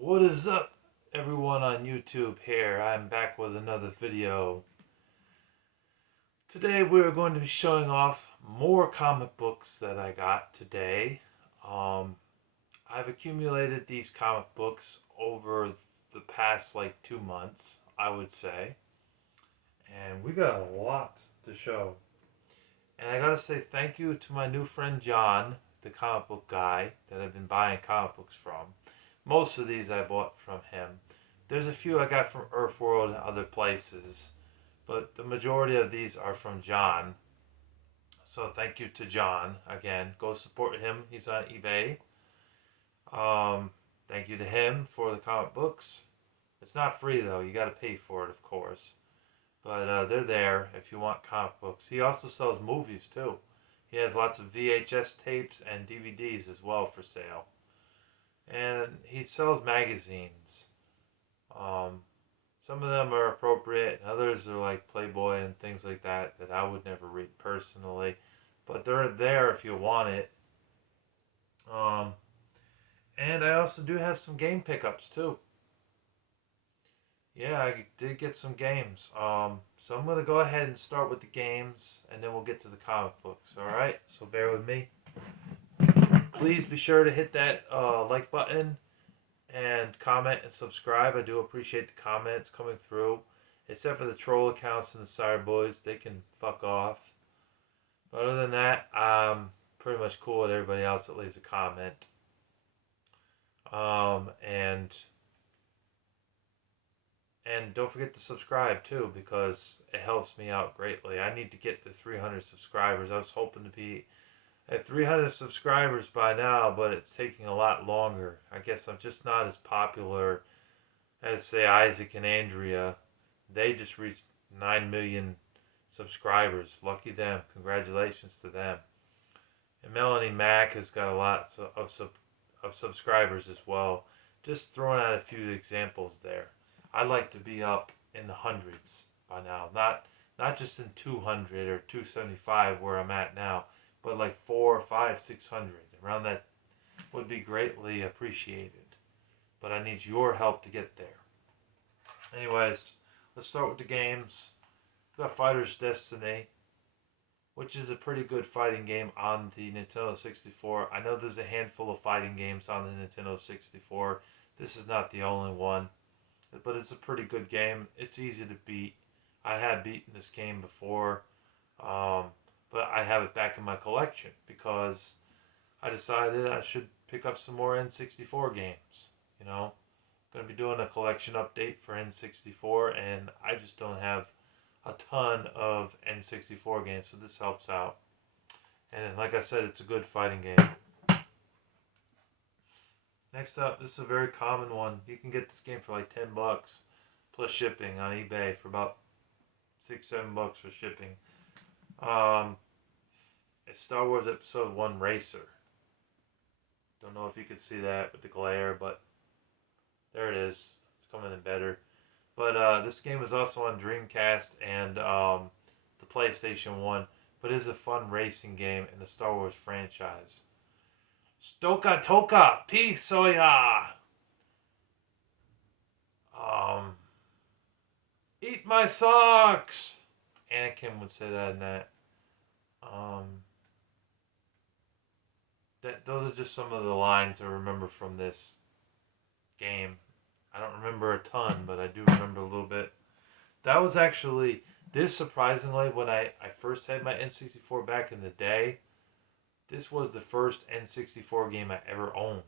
What is up, everyone on YouTube here? I'm back with another video. Today we're going to be showing off more comic books that I got today. Um, I've accumulated these comic books over the past 2 months, I would say. And we got a lot to show. And I gotta say thank you to my new friend John, the comic book guy that I've been buying comic books from. Most of these I bought from him. There's a few I got from Earthworld and other places, but the majority of these are from John. So thank you to John again. Go support him. He's on eBay. Thank you to him for the comic books. It's not free though. You got to pay for it, of course. But they're there if you want comic books. He also sells movies too. He has lots of VHS tapes and DVDs as well for sale. And he sells magazines. Um, some of them are appropriate, and others are like Playboy and things like that that I would never read personally. But they're there if you want it. Um, and I also do have some game pickups too. Yeah, I did get some games. So I'm gonna go ahead and start with the games, and then we'll get to the comic books. All right, so bear with me. Please be sure to hit that like button and comment and subscribe. I do appreciate the comments coming through, except for the troll accounts and the Sire Boys. They can fuck off. But other than that, I'm pretty much cool with everybody else that leaves a comment. Um, and and don't forget to subscribe too, because it helps me out greatly. I need to get to 300 subscribers. I was hoping to be at 300 subscribers by now, but it's taking a lot longer. I guess I'm just not as popular as, say, Isaac and Andrea. They just reached 9 million subscribers. Lucky them. Congratulations to them. And Melanie Mack has got a lot of subscribers as well. Just throwing out a few examples there. I'd like to be up in the hundreds by now. Not just in 200 or 275 where I'm at now, but like 4, 5, 600. Around that would be greatly appreciated. But I need your help to get there. Anyways, let's start with the games. We got Fighter's Destiny, which is a pretty good fighting game on the Nintendo 64. I know there's a handful of fighting games on the Nintendo 64. This is not the only one, but it's a pretty good game. It's easy to beat. I have beaten this game before, um, but I have it back in my collection because I decided I should pick up some more N64 games. You know, going to be doing a collection update for N64, and I just don't have a ton of N64 games, so this helps out. And like I said, it's a good fighting game. Next up, this is a very common one. You can get this game for like $10 plus shipping on eBay for about $6, $7 for shipping. Um, it's Star Wars Episode 1 Racer. Don't know if you could see that with the glare, but there it is. It's coming in better. But this game is also on Dreamcast and the PlayStation 1. But it is a fun racing game in the Star Wars franchise. Stoka Toka Pisoya! Um, Eat my socks! Anakin would say that in that. Um, those are just some of the lines I remember from this game. I don't remember a ton, but I do remember a little bit. That was actually, this surprisingly, when I first had my N64 back in the day, this was the first N64 game I ever owned.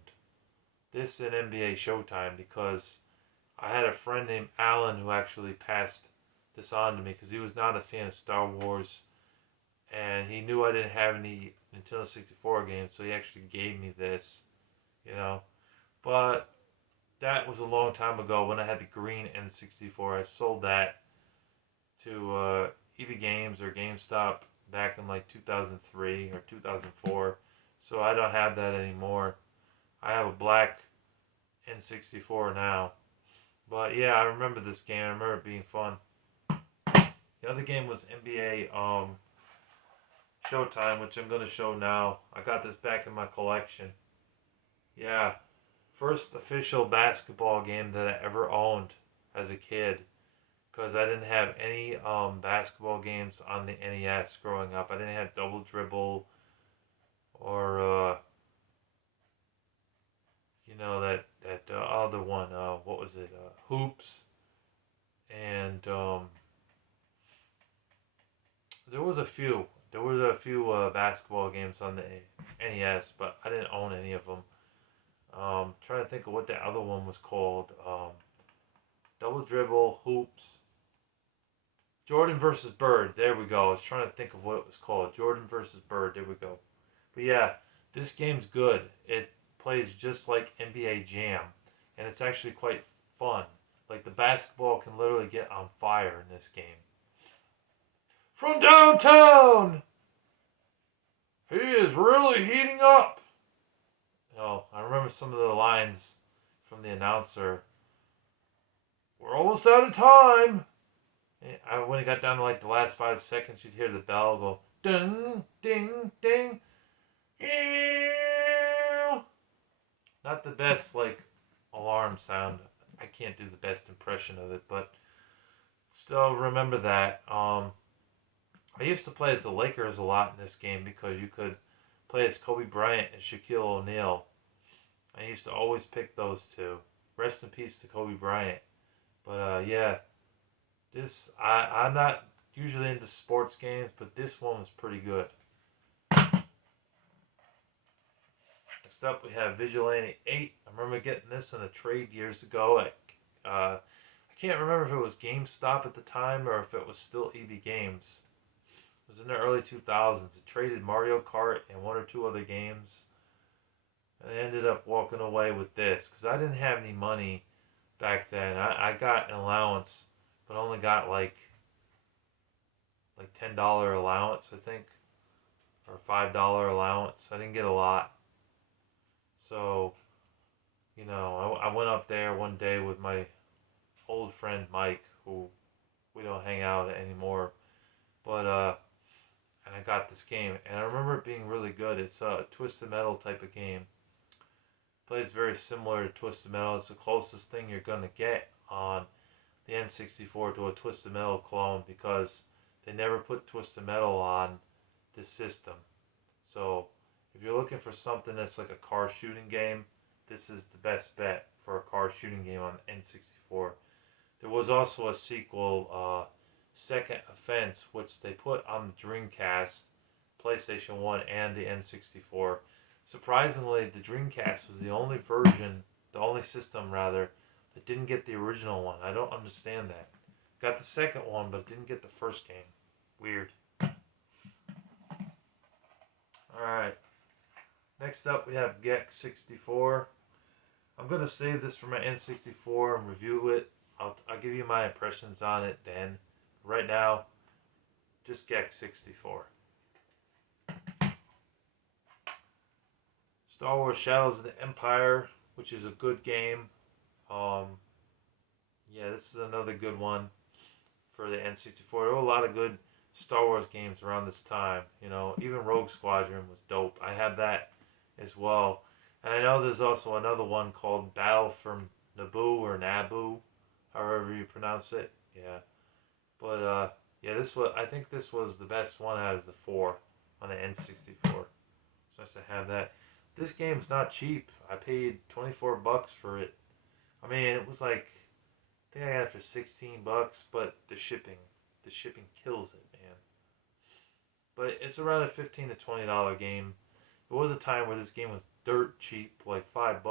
This and NBA Showtime, because I had a friend named Alan who actually passed this on to me because he was not a fan of Star Wars and he knew I didn't have any Nintendo 64 games, so he actually gave me this, you know. But that was a long time ago when I had the green N64. I sold that to EB Games or GameStop back in like 2003 or 2004. So I don't have that anymore. I have a black N64 now. But yeah, I remember this game. I remember it being fun. The other game was NBA Showtime, which I'm going to show now. I got this back in my collection. Yeah, first official basketball game that I ever owned as a kid. Because I didn't have any basketball games on the NES growing up. I didn't have Double Dribble or that other one. What was it? Hoops. And there was a few. There was a few basketball games on the NES, but I didn't own any of them. Trying to think of what the other one was called. Double Dribble, Hoops, Jordan versus Bird. There we go. I was trying to think of what it was called. Jordan versus Bird. There we go. But yeah, this game's good. It plays just like NBA Jam, and it's actually quite fun. Like the basketball can literally get on fire in this game. From downtown, he is really heating up. I remember some of the lines from the announcer. We're almost out of time. When it got down to like the last 5 seconds, you'd hear the bell go ding, ding, ding. Not the best like alarm sound. I can't do the best impression of it, but still remember that. I used to play as the Lakers a lot in this game because you could play as Kobe Bryant and Shaquille O'Neal. I used to always pick those two. Rest in peace to Kobe Bryant. But yeah, I'm not usually into sports games, but this one was pretty good. Next up, we have Vigilante 8. I remember getting this in a trade years ago. I can't remember if it was GameStop at the time or if it was still EB Games. It was in the early 2000s. It traded Mario Kart and one or two other games. And I ended up walking away with this because I didn't have any money back then. I got an allowance, but only got like $10 allowance, I think, or $5 allowance. I didn't get a lot. So, I went up there one day with my old friend Mike, who we don't hang out anymore. But, and I got this game, and I remember it being really good. It's a Twisted Metal type of game. Plays very similar to Twisted Metal. It's the closest thing you're going to get on the N64 to a Twisted Metal clone because they never put Twisted Metal on this system. So if you're looking for something that's like a car shooting game, this is the best bet for a car shooting game on N64. There was also a sequel, Second Offense, which they put on the Dreamcast, PlayStation 1, and the N64. Surprisingly, the Dreamcast was the only system that didn't get the original one. I don't understand that. Got the second one, but didn't get the first game. Weird. Alright. Next up, we have Gex 64. I'm going to save this for my N64 and review it. I'll give you my impressions on it then. Right now, just Gex 64. Star Wars Shadows of the Empire, which is a good game. Yeah, this is another good one for the N64. There were a lot of good Star Wars games around this time. Even Rogue Squadron was dope. I have that as well. And I know there's also another one called Battle for Naboo or Naboo, however you pronounce it. Yeah. But yeah, I think this was the best one out of the four on the N64. It's nice to have that. This game's not cheap. I paid $24 for it. I mean, it was like, I think I got it for $16, but the shipping kills it, man. But it's around a $15 to $20 game. There was a time where this game was dirt cheap, like $5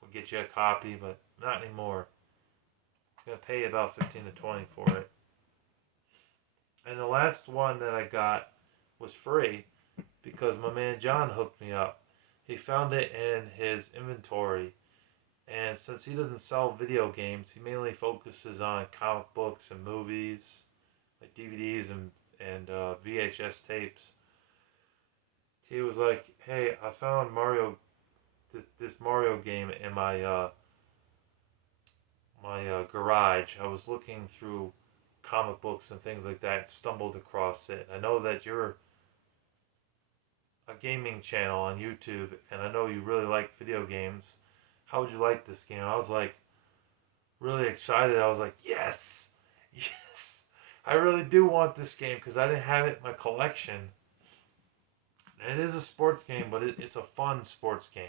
would get you a copy, but not anymore. You're gonna pay about 15 to 20 for it. And the last one that I got was free because my man John hooked me up. He found it in his inventory, and since he doesn't sell video games, he mainly focuses on comic books and movies, like DVDs and VHS tapes. He was like, "Hey, I found this Mario game in my garage. I was looking through comic books and things like that, and stumbled across it. I know that you're a gaming channel on YouTube, and I know you really like video games. how would you like this game? I was like really excited. I was like, yes, yes. I really do want this game because I didn't have it in my collection. It is a sports game, but it's a fun sports game.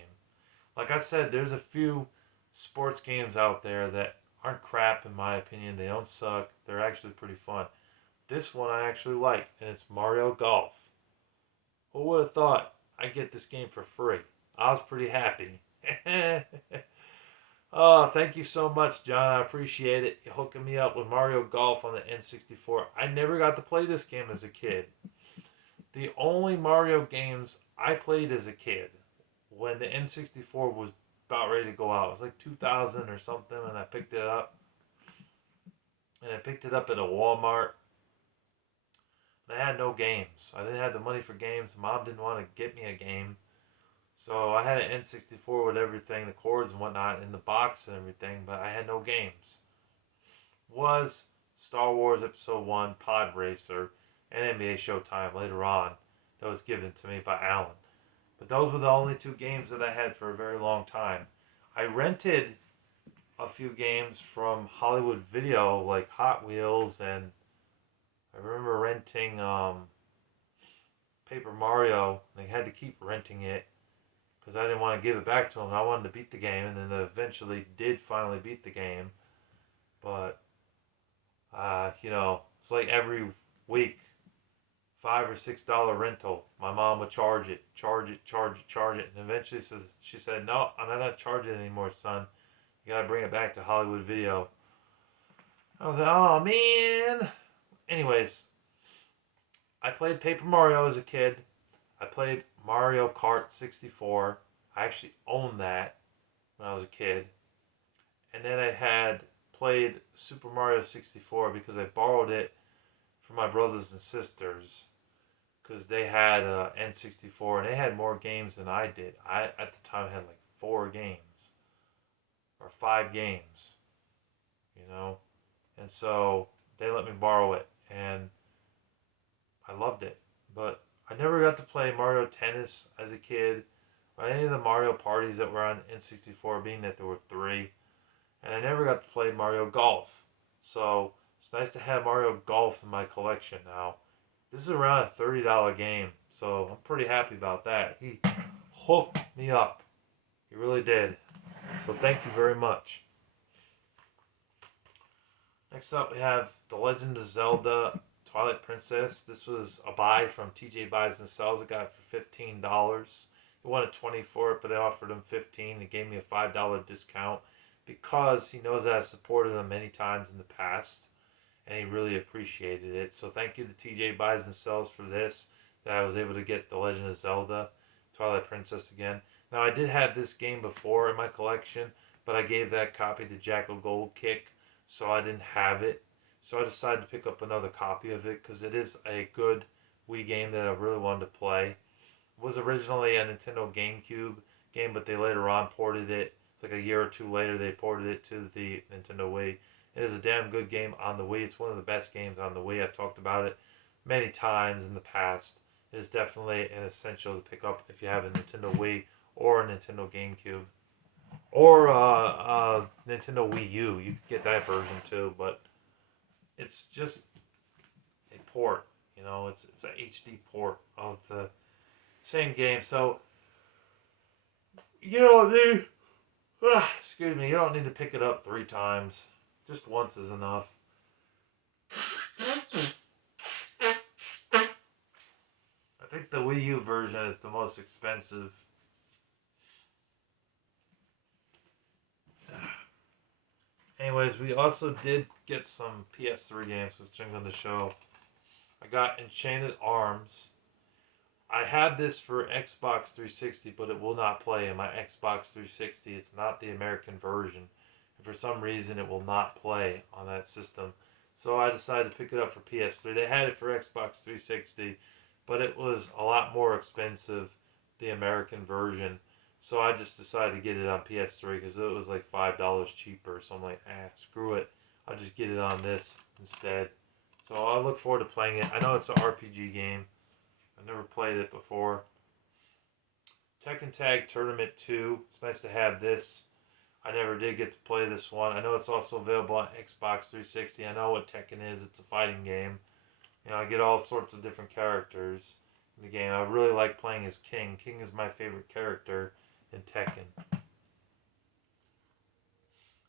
Like I said, there's a few sports games out there that aren't crap in my opinion. They don't suck. They're actually pretty fun. This one I actually like, and it's Mario Golf. Who would have thought I'd get this game for free? I was pretty happy. Oh, thank you so much, John. I appreciate it. You hooking me up with Mario Golf on the N64. I never got to play this game as a kid. The only Mario games I played as a kid when the N64 was about ready to go out. It was like 2000 or something, and I picked it up. And I picked it up at a Walmart. And I had no games. I didn't have the money for games. Mom didn't want to get me a game. So I had an N64 with everything, the cords and whatnot, in the box and everything, but I had no games. Was Star Wars Episode 1, Pod Racer, and NBA Showtime later on that was given to me by Alan. But those were the only two games that I had for a very long time. I rented a few games from Hollywood Video, like Hot Wheels, and I remember renting Paper Mario. I had to keep renting it because I didn't want to give it back to him. I wanted to beat the game, and then eventually did finally beat the game. But, it's like every week, $5 or $6 rental. My mom would charge it, and eventually she said, "No, I'm not gonna charge it anymore, son. You gotta bring it back to Hollywood Video." I was like, "Oh man." Anyways, I played Paper Mario as a kid. I played Mario Kart 64. I actually owned that when I was a kid. And then I had played Super Mario 64 because I borrowed it from my brothers and sisters because they had N64 and they had more games than I did. I at the time had like 4 games or 5 games, and so they let me borrow it and I loved it. But I never got to play Mario Tennis as a kid or any of the Mario parties that were on N64, being that there were 3. And I never got to play Mario Golf. So it's nice to have Mario Golf in my collection now. This is around a $30 game, so I'm pretty happy about that. He hooked me up. He really did. So thank you very much. Next up we have The Legend of Zelda Twilight Princess. This was a buy from TJ Buys and Sells. I got it for $15. He wanted $20 for it, but I offered him $15. He gave me a $5 discount because he knows that I've supported him many times in the past, and he really appreciated it. So thank you to TJ Buys and Sells for this, that I was able to get The Legend of Zelda Twilight Princess again. Now, I did have this game before in my collection, but I gave that copy to Jackal Goldkick, so I didn't have it. So I decided to pick up another copy of it because it is a good Wii game that I really wanted to play. It was originally a Nintendo GameCube game, but they later on ported it. It's like a year or two later they ported it to the Nintendo Wii. It is a damn good game on the Wii. It's one of the best games on the Wii. I've talked about it many times in the past. It is definitely an essential to pick up if you have a Nintendo Wii or a Nintendo GameCube. Or Nintendo Wii U. You could get that version too, but it's just a port. It's an HD port of the same game. So, excuse me, you don't need to pick it up 3 times. Just once is enough. I think the Wii U version is the most expensive. Anyways, we also did get some PS3 games, which I'm going to show. I got Enchanted Arms. I had this for Xbox 360, but it will not play in my Xbox 360. It's not the American version. And for some reason, it will not play on that system. So I decided to pick it up for PS3. They had it for Xbox 360, but it was a lot more expensive, the American version. So I just decided to get it on PS3 because it was like $5 cheaper. So I'm like, screw it. I'll just get it on this instead. So I look forward to playing it. I know it's an RPG game. I've never played it before. Tekken Tag Tournament 2. It's nice to have this. I never did get to play this one. I know it's also available on Xbox 360. I know what Tekken is. It's a fighting game. You know, I get all sorts of different characters in the game. I really like playing as King. King is my favorite character in Tekken.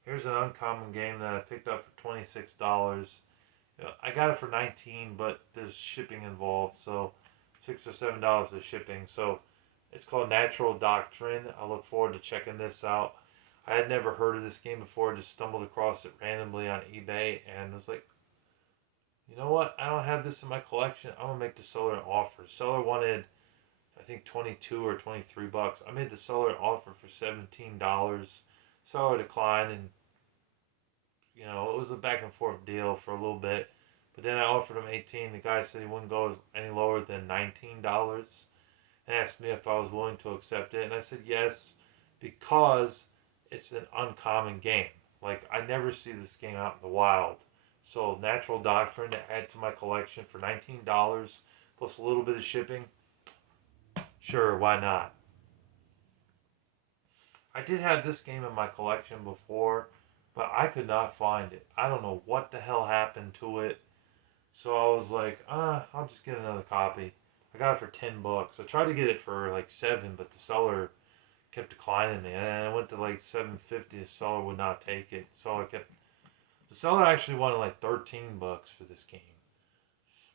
Here's an uncommon game that I picked up for $26. You know, I got it for 19, but there's shipping involved, so $6 or $7 is shipping. So it's called Natural Doctrine. I look forward to checking this out. I had never heard of this game before. Just stumbled across it randomly on eBay and was like, you know what? I don't have this in my collection. I'm gonna make the seller an offer. Seller wanted, I think, 22 or 23 bucks. I made the seller an offer for $17. Seller declined, and you know it was a back and forth deal for a little bit. But then I offered him 18. The guy said he wouldn't go any lower than $19, and asked me if I was willing to accept it, and I said yes, because it's an uncommon game. Like, I never see this game out in the wild. So Natural Doctrine to add to my collection for $19 plus a little bit of shipping. Sure, why not? I did have this game in my collection before, but I could not find it. I don't know what the hell happened to it. So I was like, I'll just get another copy. I got it for $10. I tried to get it for like 7, but the seller kept declining me. And I went to like 7.50. The seller would not take it. The seller actually wanted like $13 for this game,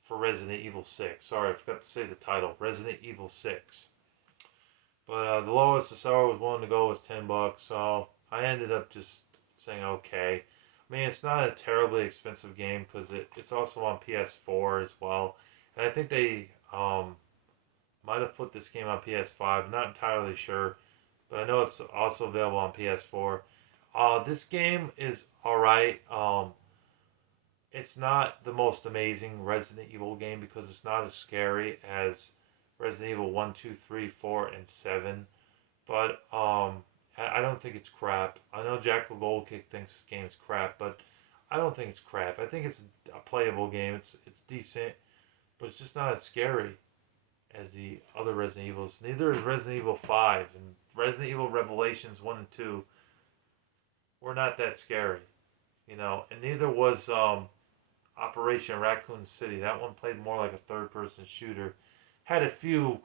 for Resident Evil 6. Sorry, I forgot to say the title, Resident Evil 6. But the lowest the seller was willing to go was $10. So I ended up just saying okay. I mean, it's not a terribly expensive game because it's also on PS4 as well. And I think they might have put this game on PS5. I'm not entirely sure, but I know it's also available on PS4. This game is alright. It's not the most amazing Resident Evil game because it's not as scary as Resident Evil 1, 2, 3, 4, and 7. But I don't think it's crap. I know Jackal Goldkick thinks this game is crap, but I don't think it's crap. I think it's a playable game. It's decent, but it's just not as scary as the other Resident Evils. Neither is Resident Evil 5, and Resident Evil Revelations 1 and 2 were not that scary, you know, and neither was Operation Raccoon City. That one played more like a third-person shooter. Had a few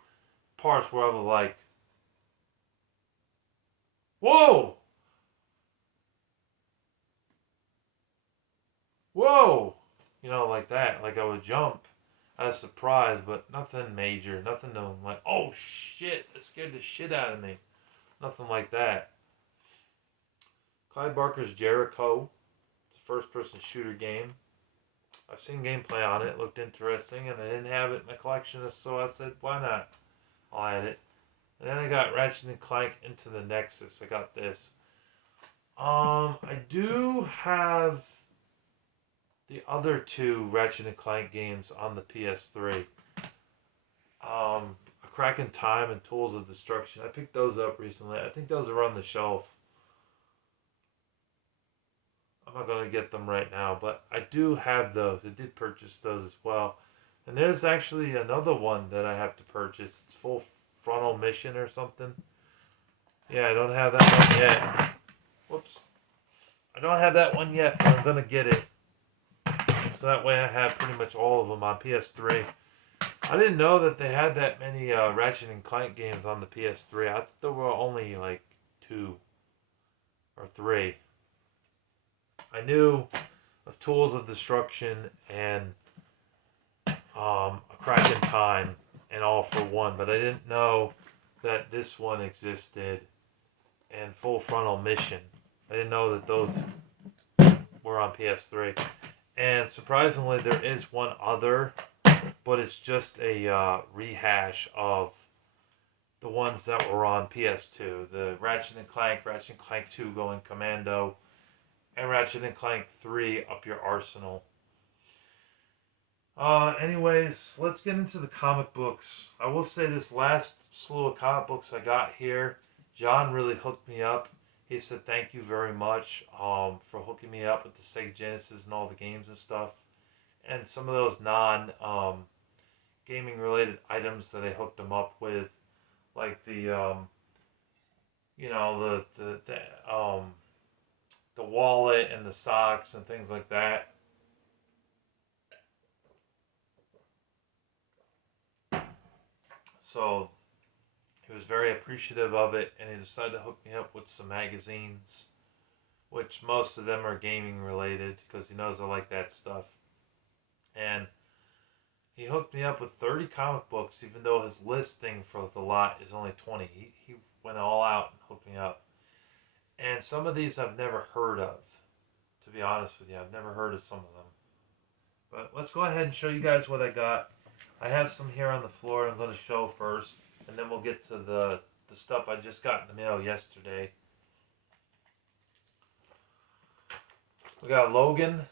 parts where I was like, whoa! Whoa! You know, like that. Like I would jump out of surprise, but nothing major. Nothing to like, oh shit, that scared the shit out of me. Nothing like that. Clive Barker's Jericho. It's a first person shooter game. I've seen gameplay on it. It looked interesting, and I didn't have it in my collection, so I said, why not? I'll add it. And then I got Ratchet and Clank Into the Nexus. I got this. I do have the other two Ratchet and Clank games on the PS3. A Crack in Time and Tools of Destruction. I picked those up recently. I think those are on the shelf. I'm not going to get them right now, but I do have those. I did purchase those as well. And there's actually another one that I have to purchase. It's Full Frontal Mission or something. Yeah, I don't have that one yet. Whoops. I don't have that one yet, but I'm going to get it. So that way I have pretty much all of them on PS3. I didn't know that they had that many Ratchet and Clank games on the PS3. I thought there were only like 2 or 3. I knew of Tools of Destruction and A Crack in Time and All for One, but I didn't know that this one existed and Full Frontal Mission. I didn't know that those were on PS3. And surprisingly, there is one other, but it's just a rehash of the ones that were on PS2. The Ratchet and Clank 2 Going Commando, and Ratchet and Clank 3 Up Your Arsenal. Anyways, let's get into the comic books. I will say this last slew of comic books I got here, John really hooked me up. He said thank you very much for hooking me up with the Sega Genesis and all the games and stuff. And some of those non-gaming related items that I hooked him up with, like the wallet and the socks and things like that. So he was very appreciative of it, and he decided to hook me up with some magazines, which most of them are gaming related because he knows I like that stuff. And he hooked me up with 30 comic books, even though his listing for the lot is only 20. He went all out and hooked me up. And some of these I've never heard of, to be honest with you. I've never heard of some of them. But let's go ahead and show you guys what I got. I have some here on the floor I'm going to show first, and then we'll get to the stuff I just got in the mail yesterday. We got Logan.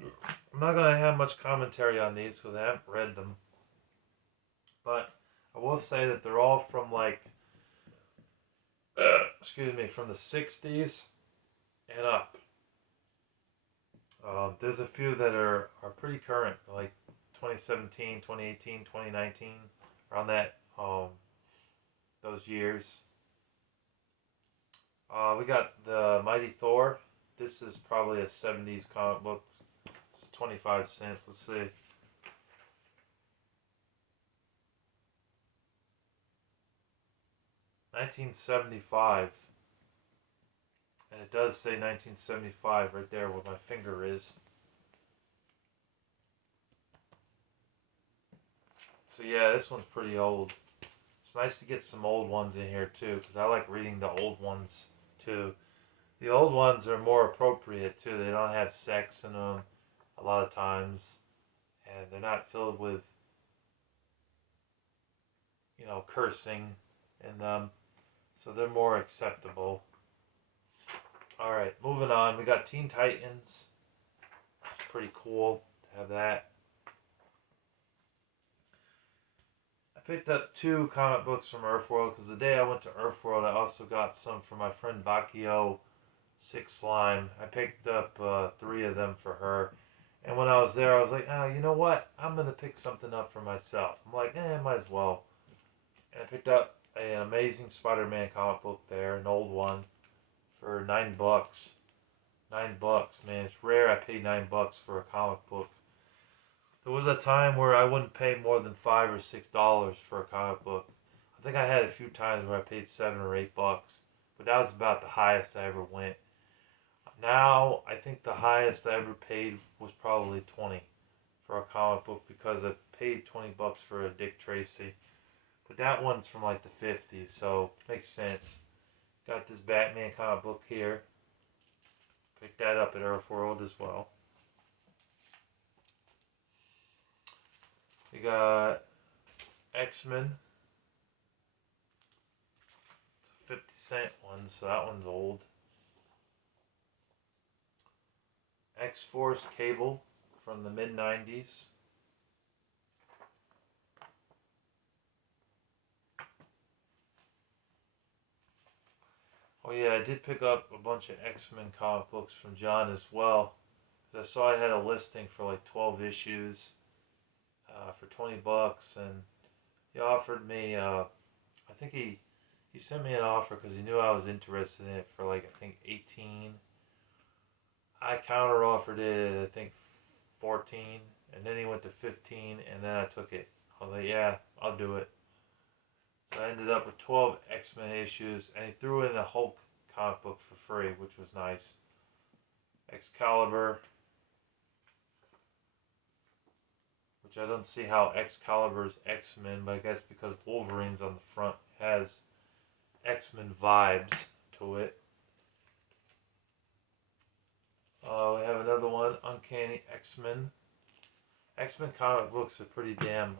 I'm not going to have much commentary on these because I haven't read them. But I will say that they're all from like, excuse me, from the 60s and up. There's a few that are pretty current, like 2017, 2018, 2019, around that, those years. We got the Mighty Thor. This is probably a 70s comic book. It's 25 cents. Let's see. $19.75. And it does say 1975 right there where my finger is. So yeah, this one's pretty old. It's nice to get some old ones in here too, because I like reading the old ones too. The old ones are more appropriate too. They don't have sex in them a lot of times, and they're not filled with, cursing in them, so they're more acceptable. All right, moving on. We got Teen Titans. It's pretty cool to have that. I picked up 2 comic books from Earthworld because the day I went to Earthworld, I also got some for my friend Bakio, Six Slime. I picked up 3 of them for her. And when I was there, I was like, you know what? I'm going to pick something up for myself. I'm like, might as well. And I picked up an Amazing Spider-Man comic book there, an old one, for $9. $9, man. It's rare I pay $9 for a comic book. There was a time where I wouldn't pay more than $5 or $6 for a comic book. I think I had a few times where I paid $7 or $8, but that was about the highest I ever went. Now, I think the highest I ever paid was probably $20 for a comic book because I paid $20 for a Dick Tracy. But that one's from like the 50s, so it makes sense. Got this Batman comic book here. Picked that up at Earthworld as well. We got X-Men. It's a 50-cent one, so that one's old. X-Force Cable from the mid-90s. Oh yeah, I did pick up a bunch of X-Men comic books from John as well. I saw I had a listing for like 12 issues for $20, and he offered me, I think he sent me an offer because he knew I was interested in it for like, I think 18. I counter offered it at I think 14, and then he went to 15, and then I took it. I was like, yeah, I'll do it. So I ended up with 12 X-Men issues, and he threw in a Hulk comic book for free, which was nice. Excalibur, which I don't see how Excalibur's X-Men, but I guess because Wolverine's on the front has X-Men vibes to it. We have another one, Uncanny X-Men. X-Men comic books are pretty damn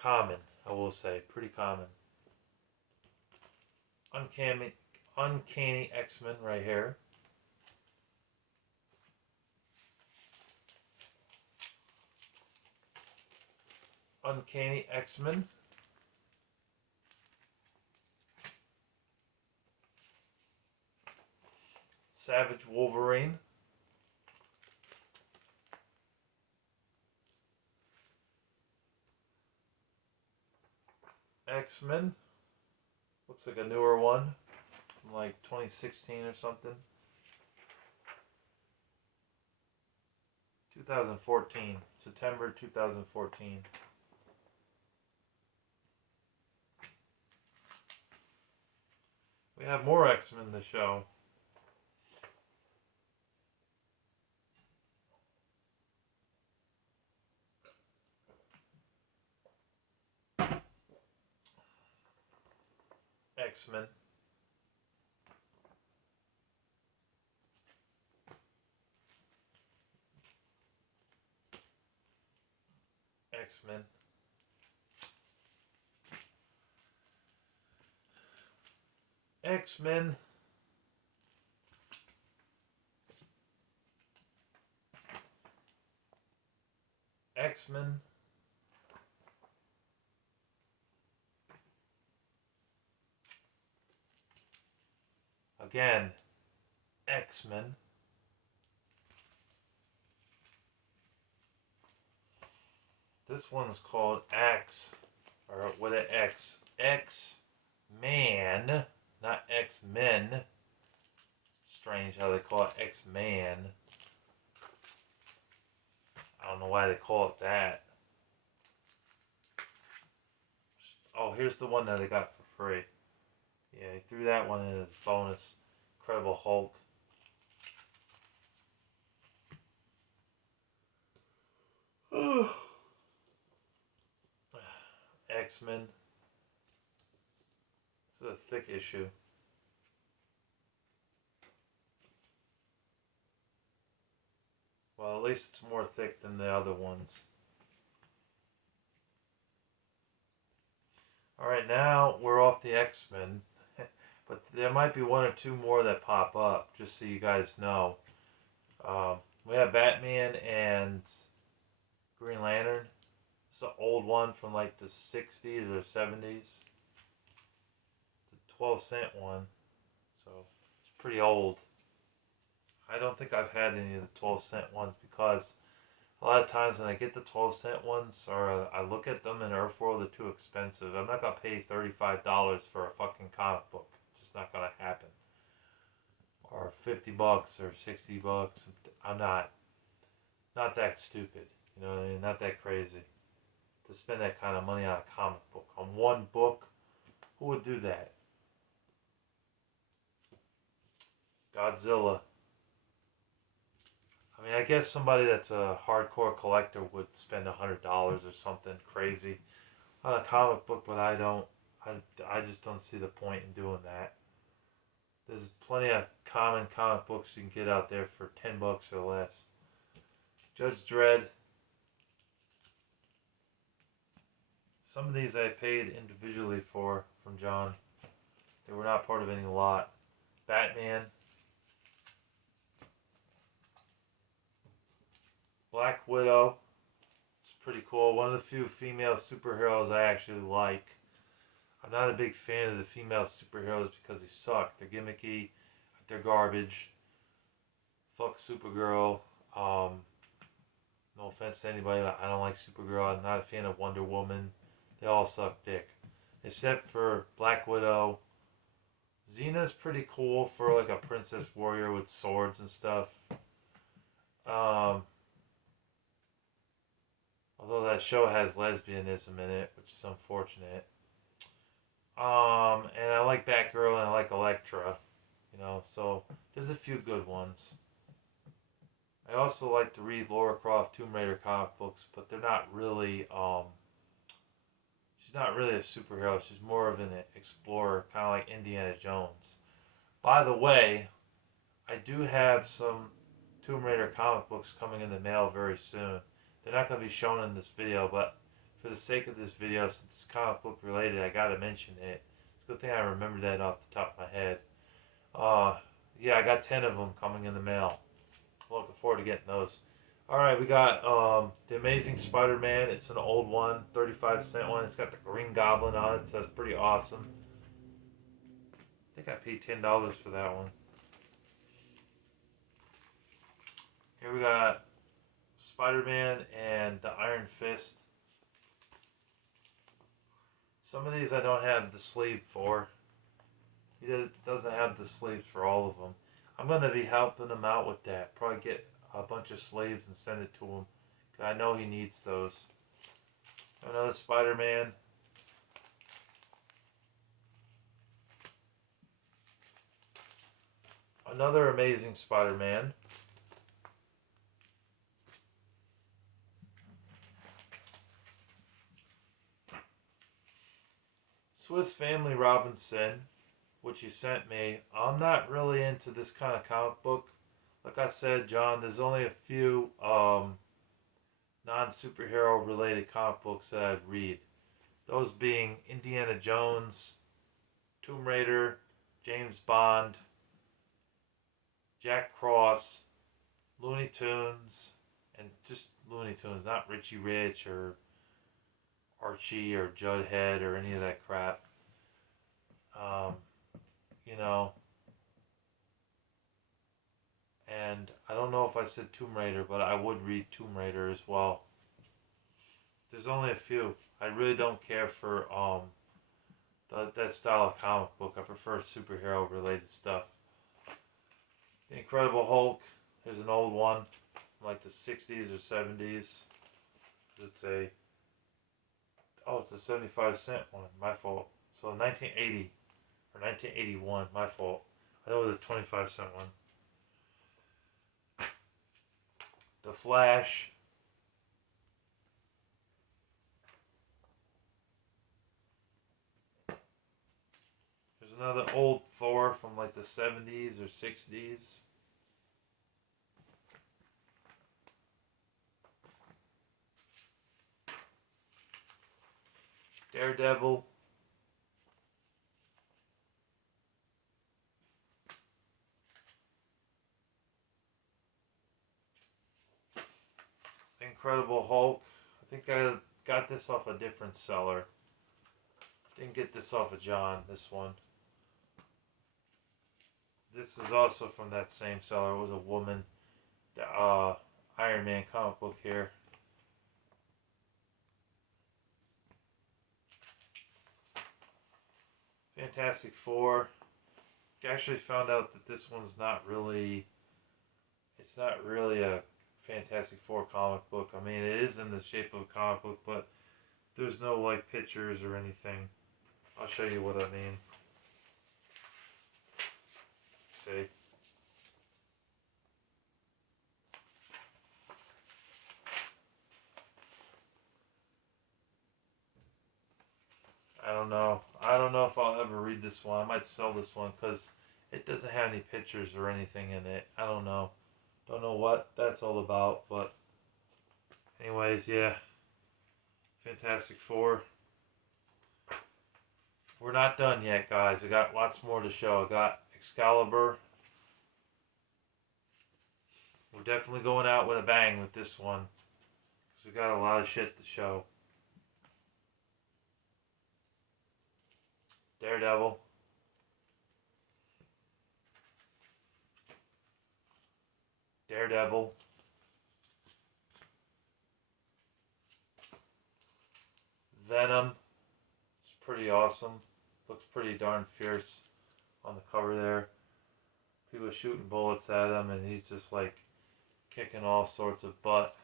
common, I will say. Pretty common. Uncanny X-Men right here. Uncanny X-Men. Savage Wolverine. X-Men. Looks like a newer one. from like 2016 or something. 2014. September 2014. We have more X-Men to show. X-Men. X-Men. X-Men. X-Men. Again, X-Men. This one's called X, or with an X. X-Man, not X-Men. Strange how they call it X-Man. I don't know why they call it that. Oh, here's the one that I got for free. Yeah, he threw that one in as bonus. Incredible Hulk. X-Men. This is a thick issue. Well, at least it's more thick than the other ones. Alright, now we're off the X-Men. But there might be one or two more that pop up, just so you guys know. We have Batman and Green Lantern. It's an old one from like the 60s or 70s. The 12-cent one. So it's pretty old. I don't think I've had any of the 12-cent ones because a lot of times when I get the 12-cent ones or I look at them in Earthworld, they're too expensive. I'm not going to pay $35 for a fucking comic book. It's just not going to happen. Or $50 or $60. I'm not that stupid. You know what I mean? Not that crazy. To spend that kind of money on a comic book. On one book, who would do that? Godzilla. I mean, I guess somebody that's a hardcore collector would spend $100 or something crazy on a comic book, but I don't. I just don't see the point in doing that. There's plenty of common comic books you can get out there for $10 or less. Judge Dredd. Some of these I paid individually for from John. They were not part of any lot. Batman. Black Widow. It's pretty cool. One of the few female superheroes I actually like. I'm not a big fan of the female superheroes because they suck. They're gimmicky. They're garbage. Fuck Supergirl. No offense to anybody, but I don't like Supergirl. I'm not a fan of Wonder Woman. They all suck dick. Except for Black Widow. Xena's pretty cool for like a princess warrior with swords and stuff. Although that show has lesbianism in it, which is unfortunate. And I like Batgirl and I like Elektra. You know, so there's a few good ones. I also like to read Lara Croft Tomb Raider comic books, but they're not really, she's not really a superhero. She's more of an explorer, kind of like Indiana Jones. By the way, I do have some Tomb Raider comic books coming in the mail very soon. They're not going to be shown in this video, but for the sake of this video, since it's comic book related, I got to mention it. It's a good thing I remembered that off the top of my head. Yeah, I got 10 of them coming in the mail. Looking forward to getting those. Alright, we got The Amazing Spider-Man. It's an old one, 35-cent one. It's got the Green Goblin on it, so that's pretty awesome. I think I paid $10 for that one. Here we got Spider-Man and the Iron Fist. Some of these I don't have the sleeve for. doesn't have the sleeves for all of them. I'm gonna be helping him out with that. Probably get a bunch of sleeves and send it to him. 'Cause I know he needs those. Another Spider-Man. Another Amazing Spider-Man. Swiss Family Robinson, which you sent me. I'm not really into this kind of comic book. Like I said, John, there's only a few non-superhero related comic books that I'd read. Those being Indiana Jones, Tomb Raider, James Bond, Jack Frost, Looney Tunes, and just Looney Tunes, not Richie Rich or Archie or Jughead or any of that crap. Um, you know, and I don't know if I said Tomb Raider, but I would read Tomb Raider as well. There's only a few. I really don't care for that style of comic book. I prefer superhero related stuff. The Incredible Hulk. There's an old one, from like the 60s or 70s. It's a it's a 75-cent one. My fault. So 1980 or 1981. My fault. I thought it was a 25-cent one. The Flash. There's another old Thor from like the 70s or 60s. Daredevil. Incredible Hulk. I think I got this off a different seller. Didn't get this off of John, this one. This is also from that same seller. It was a woman. The Iron Man comic book here. Fantastic Four. I actually found out that this one's not really. It's not really a Fantastic Four comic book. I mean, it is in the shape of a comic book, but there's no like pictures or anything. I'll show you what I mean. See? I don't know. I don't know if I'll ever read this one. I might sell this one because it doesn't have any pictures or anything in it. I don't know. Don't know what that's all about, but anyways, yeah. Fantastic Four. We're not done yet, guys. I got lots more to show. I got Excalibur. We're definitely going out with a bang with this one. Because we got a lot of shit to show. Daredevil. Daredevil. Venom. It's pretty awesome. Looks pretty darn fierce on the cover there. People shooting bullets at him and he's just like kicking all sorts of butt.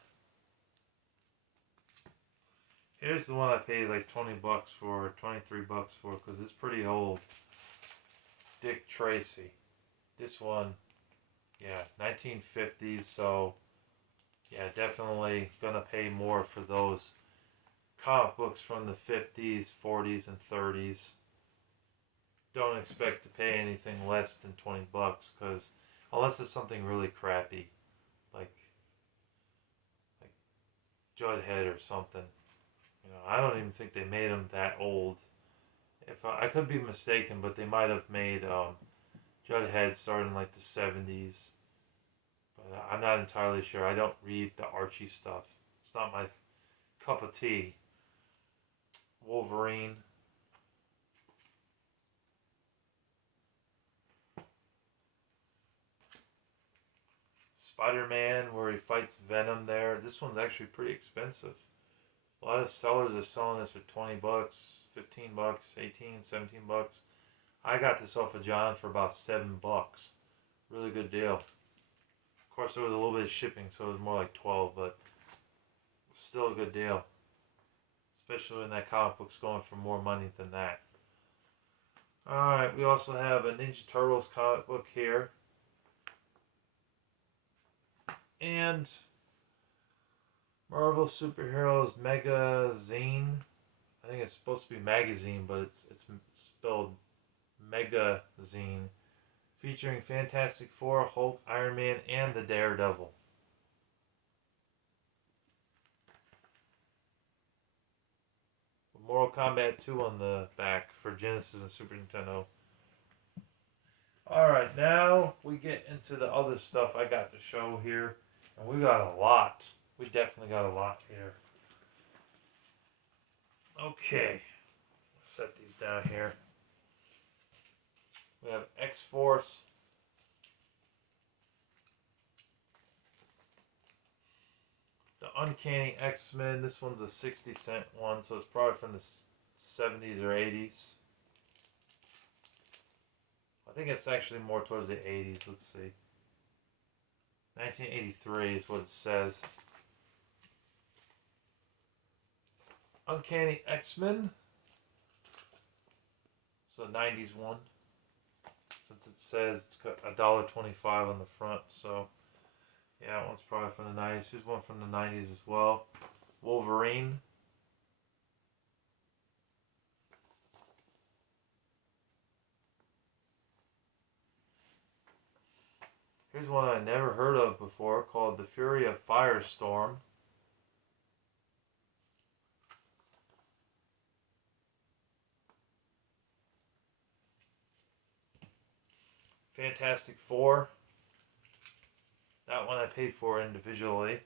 Here's the one I paid like 20 bucks for, 23 bucks for, because it's pretty old. Dick Tracy. This one, yeah, 1950s, so yeah, definitely gonna pay more for those comic books from the 50s, 40s, and 30s. Don't expect to pay anything less than 20 bucks, because unless it's something really crappy, like Jughead or something. You know, I don't even think they made them that old. If I could be mistaken, but they might have made Jughead starting in like the 70s. But I'm not entirely sure. I don't read the Archie stuff. It's not my cup of tea. Wolverine. Spider-Man, where he fights Venom there. This one's actually pretty expensive. A lot of sellers are selling this for 20 bucks, 15 bucks, 18, 17 bucks. I got this off of John for about $7. Really good deal. Of course, there was a little bit of shipping, so it was more like 12, but still a good deal. Especially when that comic book's going for more money than that. Alright, we also have a Ninja Turtles comic book here. And Marvel Superheroes Megazine. I think it's supposed to be magazine, but it's spelled Megazine. Featuring Fantastic Four, Hulk, Iron Man, and the Daredevil. Mortal Kombat 2 on the back for Genesis and Super Nintendo. Alright, now we get into the other stuff I got to show here. And we got a lot. We definitely got a lot here. Okay. Set these down here. We have X-Force. The Uncanny X-Men. This one's a 60-cent one, so it's probably from the 70s or 80s. I think it's actually more towards the 80s. Let's see. 1983 is what it says. Uncanny X-Men. It's a 90s one. Since it says it's got $1.25 on the front, so yeah, that one's probably from the 90s. Here's one from the 90s as well. Wolverine. Here's one I never heard of before called The Fury of Firestorm. Fantastic Four. That one I paid for individually.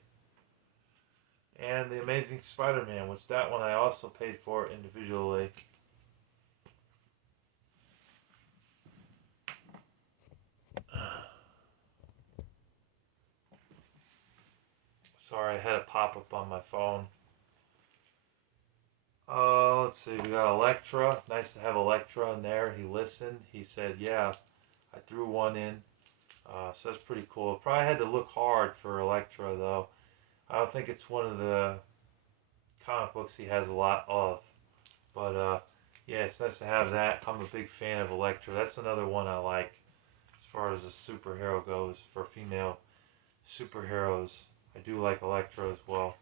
And The Amazing Spider-Man, which that one I also paid for individually. Sorry, I had a pop-up on my phone. Let's see, we got Elektra. Nice to have Elektra in there. He listened. He said, yeah, I threw one in. So that's pretty cool. Probably had to look hard for Elektra, though. I don't think it's one of the comic books he has a lot of. But, yeah, it's nice to have that. I'm a big fan of Elektra. That's another one I like as far as a superhero goes for female superheroes. I do like Elektra as well.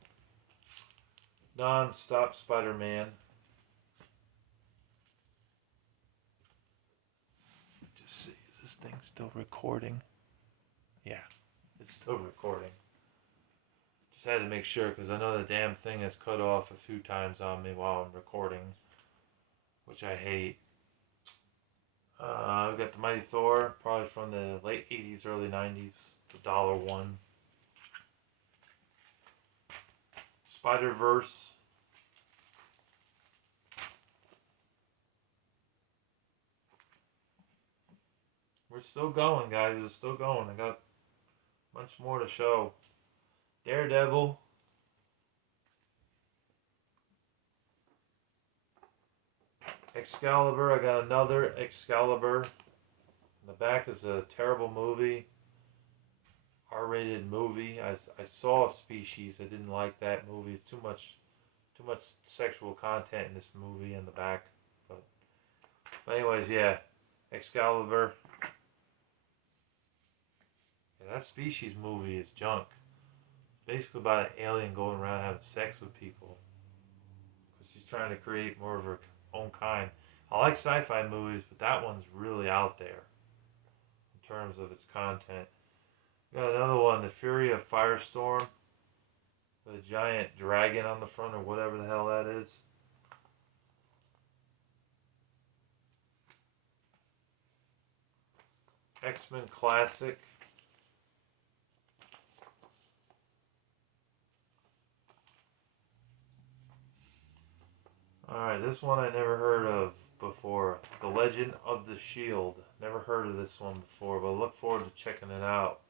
Non-stop Spider-Man. Just see, is this thing still recording? Yeah, it's still recording. Just had to make sure because I know the damn thing has cut off a few times on me while I'm recording, which I hate. We got the Mighty Thor, probably from the late 80s, early 90s. It's a $1. Spider-Verse. We're still going, guys. We're still going. I got much more to show. Daredevil. Excalibur. I got another Excalibur. The back is a terrible movie. R-rated movie. I saw Species. I didn't like that movie. It's too much sexual content in this movie in the back. But anyways, yeah. Excalibur. Yeah, that Species movie is junk. It's basically about an alien going around having sex with people. Because she's trying to create more of her own kind. I like sci-fi movies, but that one's really out there in terms of its content. Got another one, The Fury of Firestorm, with a giant dragon on the front or whatever the hell that is. X-Men Classic. Alright, this one I never heard of before. The Legend of the Shield. Never heard of this one before, but I look forward to checking it out.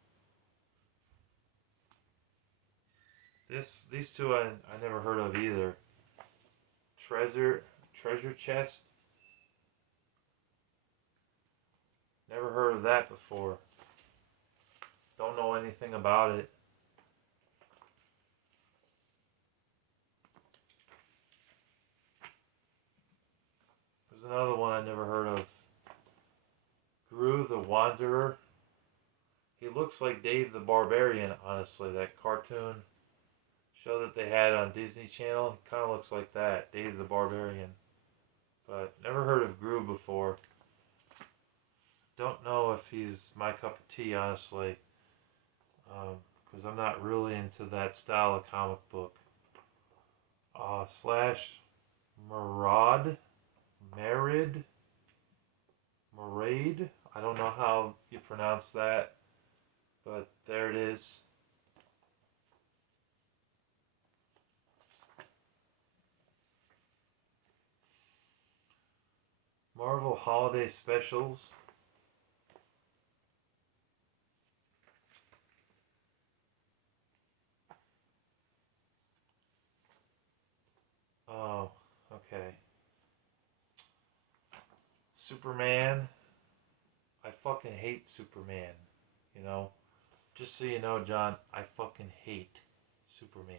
These two I never heard of either. Treasure Chest. Never heard of that before. Don't know anything about it. There's another one I never heard of. Gru the Wanderer. He looks like Dave the Barbarian, honestly. That cartoon show that they had on Disney Channel, he kind of looks like that, Dave the Barbarian. But never heard of Gru before. Don't know if he's my cup of tea, honestly. Because I'm not really into that style of comic book. Slash Marad. Marid. Marade. I don't know how you pronounce that. But there it is. Marvel Holiday Specials. Oh, okay. Superman. I fucking hate Superman. You know? Just so you know, John, I fucking hate Superman.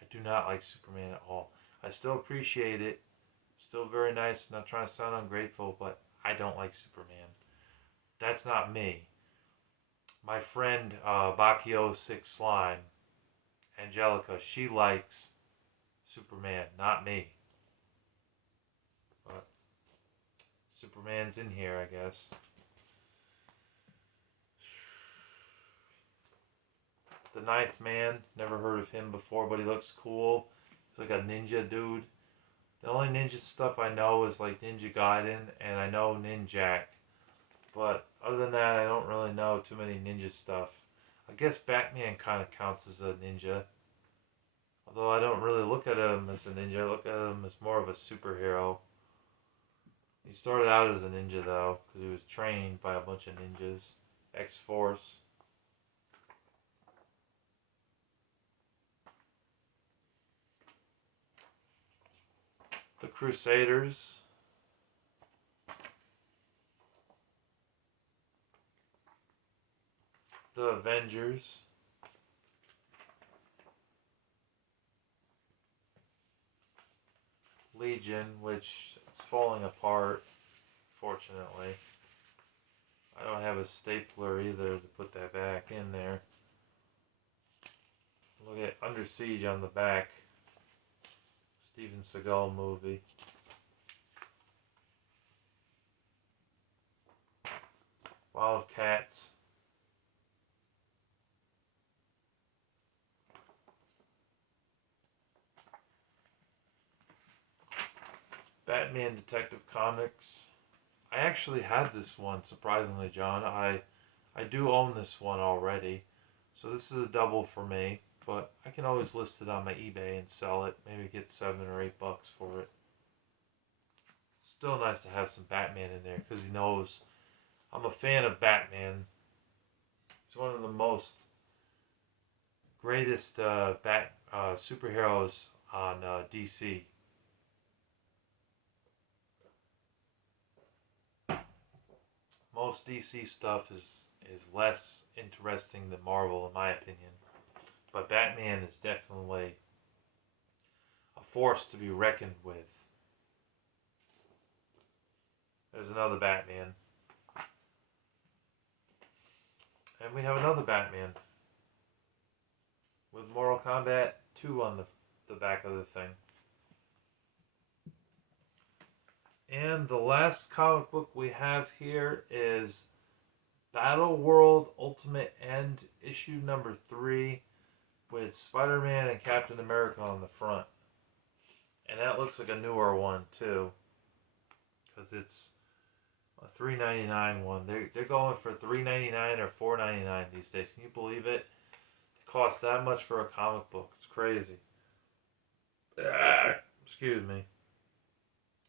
I do not like Superman at all. I still appreciate it. Still very nice. Not trying to sound ungrateful, but I don't like Superman. That's not me. My friend Bakio Six Slime, Angelica, she likes Superman, not me. But Superman's in here, I guess. The Ninth Man, never heard of him before, but he looks cool. He's like a ninja dude. The only ninja stuff I know is like Ninja Gaiden, and I know Ninjak. But other than that, I don't really know too many ninja stuff. I guess Batman kind of counts as a ninja. Although I don't really look at him as a ninja, I look at him as more of a superhero. He started out as a ninja though, because he was trained by a bunch of ninjas. X-Force. The Crusaders. The Avengers. Legion, which is falling apart, fortunately. I don't have a stapler either to put that back in there. Look at Under Siege on the back. Steven Seagal movie. Wildcats. Batman Detective Comics. I actually had this one, surprisingly, John. I do own this one already. So this is a double for me. But I can always list it on my eBay and sell it. Maybe get $7 or $8 for it. Still nice to have some Batman in there because he knows I'm a fan of Batman. He's one of the most greatest superheroes on DC. Most DC stuff is less interesting than Marvel, in my opinion. But Batman is definitely a force to be reckoned with. There's another Batman. And we have another Batman. With Mortal Kombat 2 on the back of the thing. And the last comic book we have here is Battle World Ultimate End, issue number 3, with Spider-Man and Captain America on the front. And that looks like a newer one, too. Because it's a $3.99 one. They're going for $3.99 or $4.99 these days. Can you believe it? It costs that much for a comic book. It's crazy. Excuse me.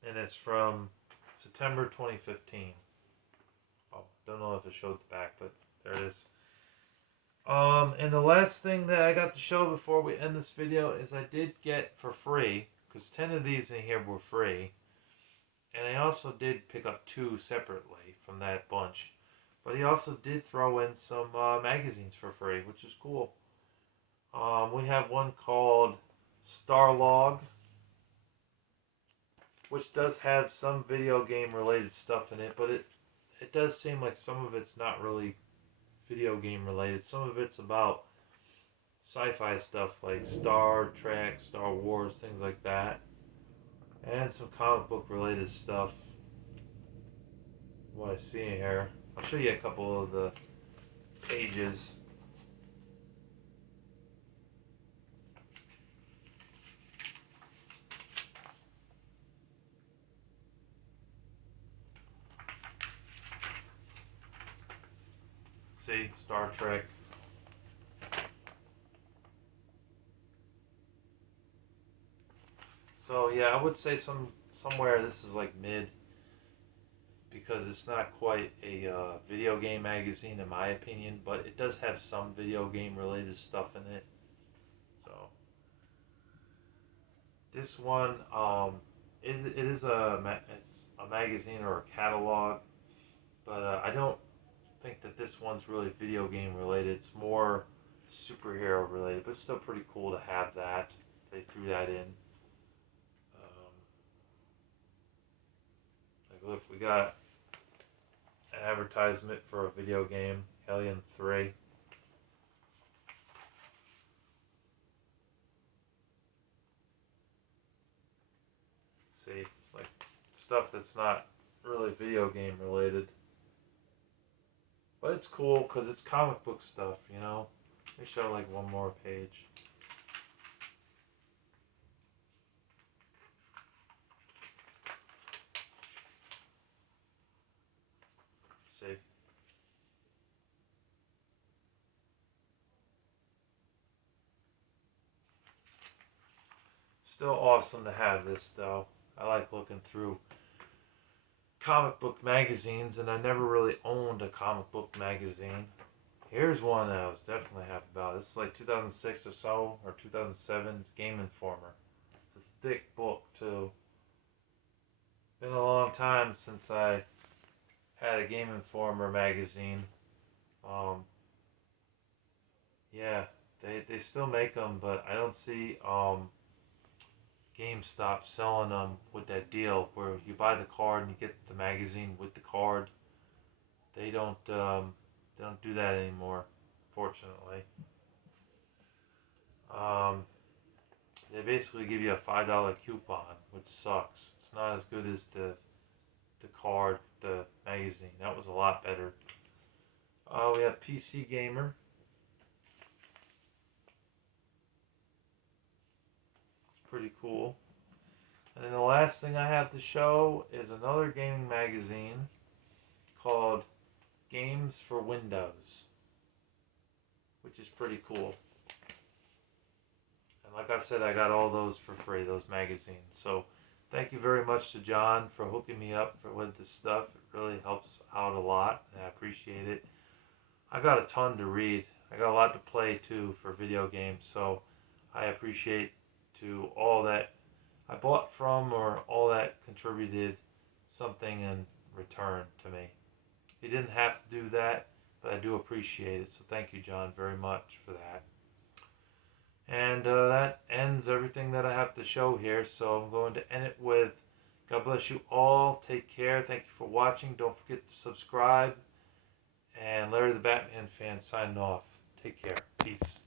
And it's from September 2015. Oh, don't know if it showed the back, but there it is. And the last thing that I got to show before we end this video is I did get for free, because 10 of these in here were free, and I also did pick up 2 separately from that bunch. But he also did throw in some magazines for free, which is cool. We have one called Starlog, which does have some video game related stuff in it, but it does seem like some of it's not really video game related. Some of it's about sci-fi stuff like Star Trek, Star Wars, things like that, and some comic book related stuff. What I see here, I'll show you a couple of the pages. See, Star Trek. So yeah, I would say somewhere this is like mid because it's not quite a video game magazine in my opinion, but it does have some video game related stuff in it. So this one, it is it's a magazine or a catalog, but I don't think that this one's really video game related. It's more superhero related, but it's still pretty cool to have that. They threw that in. Like, look, we got an advertisement for a video game, Alien 3. See, like stuff that's not really video game related. But it's cool because it's comic book stuff, you know? Let me show like one more page. See? Still awesome to have this though. I like looking through comic book magazines, and I never really owned a comic book magazine. Here's one that I was definitely happy about. This is like 2006 or so, or 2007. It's Game Informer. It's a thick book too. Been a long time since I had a Game Informer magazine. Um, yeah, they still make them, but I don't see GameStop selling them with that deal where you buy the card and you get the magazine with the card. They don't do that anymore, fortunately. Um, they basically give you a $5 coupon, which sucks. It's not as good as the card, the magazine. That was a lot better. We have PC Gamer. It's pretty cool. And then the last thing I have to show is another gaming magazine called Games for Windows, which is pretty cool. And like I said, I got all those for free, those magazines. So thank you very much to John for hooking me up with this stuff. It really helps out a lot, and I appreciate it. I got a ton to read. I got a lot to play too for video games, so I appreciate to all that I bought from or all that contributed something in return to me. He didn't have to do that, but I do appreciate it. So thank you, John, very much for that. And that ends everything that I have to show here. So I'm going to end it with God bless you all. Take care. Thank you for watching. Don't forget to subscribe. And Larry the Batman fan signing off. Take care. Peace.